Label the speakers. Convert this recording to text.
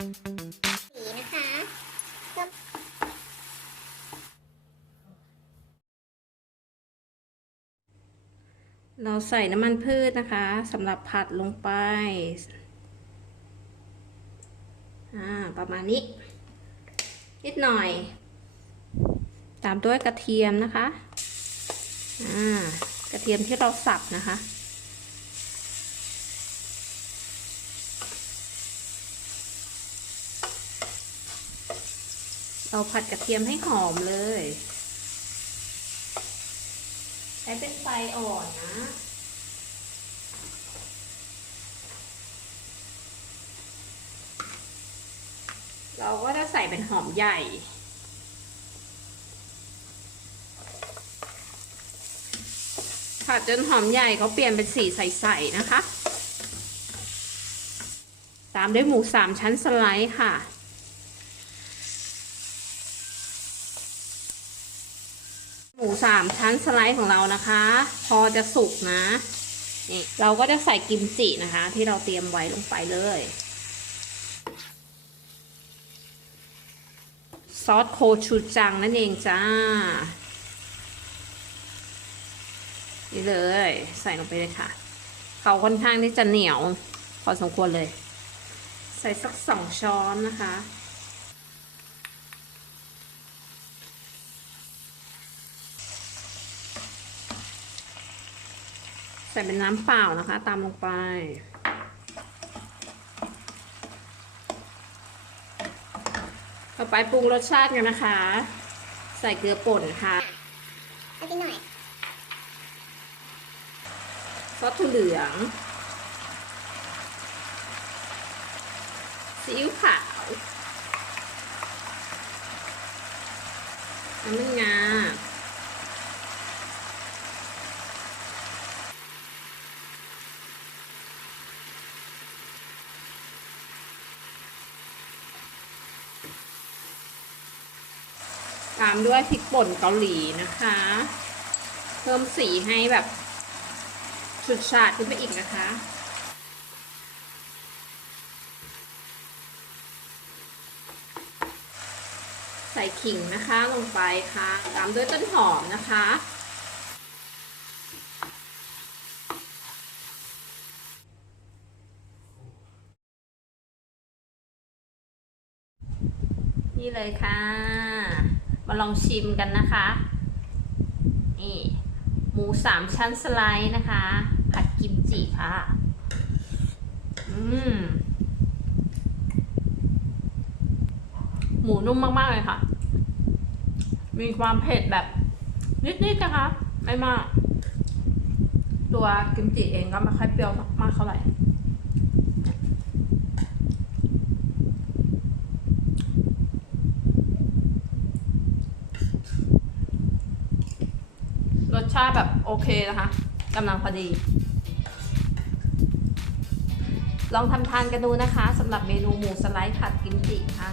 Speaker 1: สีนะคะเพิ่ม
Speaker 2: เราใส่น้ำมันพืชนะคะสำหรับผัดลงไปอ่าประมาณนี้ นิดหน่อย ตามด้วยกระเทียมนะคะอ่ากระเทียมที่เราสับนะคะ เราผัดกระเทียมให้หอมเลยใช้เป็นไฟอ่อนนะเราก็จะใส่เป็นหอมใหญ่ ผัดจนหอมใหญ่เขาเปลี่ยนเป็นสีใสๆนะคะ ตามด้วยหมูสามชั้นสไลด์ค่ะ หมู สามชั้นสไลด์ของเรานะคะ พอจะสุกนะนี่เราก็จะใส่กิมจินะคะ ที่เราเตรียมไว้ลงไปเลย ซอสโคชูจังนั่นเองจ้า นี่เลย ใส่ลงไปเลยค่ะ เขาค่อนข้างที่จะเหนียว พอสมควรเลย ใส่สักสองช้อนนะคะ ส่เป็นน้ำเปล่านะคะ ตามลงไป ต่อไปปรุงรสชาติกันนะคะ ใส่เกลือป่นค่ะ
Speaker 1: เอาไปหน่อย
Speaker 2: ซอสถั่วเหลืองซีอิ๊วขาวน้ำมันงา ตามด้วยพริกป่นเกาหลีนะคะ เพิ่มสีให้แบบฉุดฉาดขึ้นไปอีกนะคะ ใส่ขิงนะคะลงไปค่ะ ตามด้วยต้นหอมนะคะนี่เลยค่ะ ลองชิมกันนะคะ นี่ หมูสามชั้นสไลด์นะคะ ผัดกิมจิค่ะ อืม หมูนุ่มมาก ๆ เลยค่ะ มีความเผ็ดแบบ นิด ๆ นะคะ ไม่มาก ตัวกิมจิเองก็ไม่ค่อยเปรี้ยวมากเท่าไหร่ ชาติแบบโอเคนะคะกำลังพอดี ลองทำทานกันดูนะคะสำหรับเมนูหมูสไลด์ผัดกิมจิค่ะ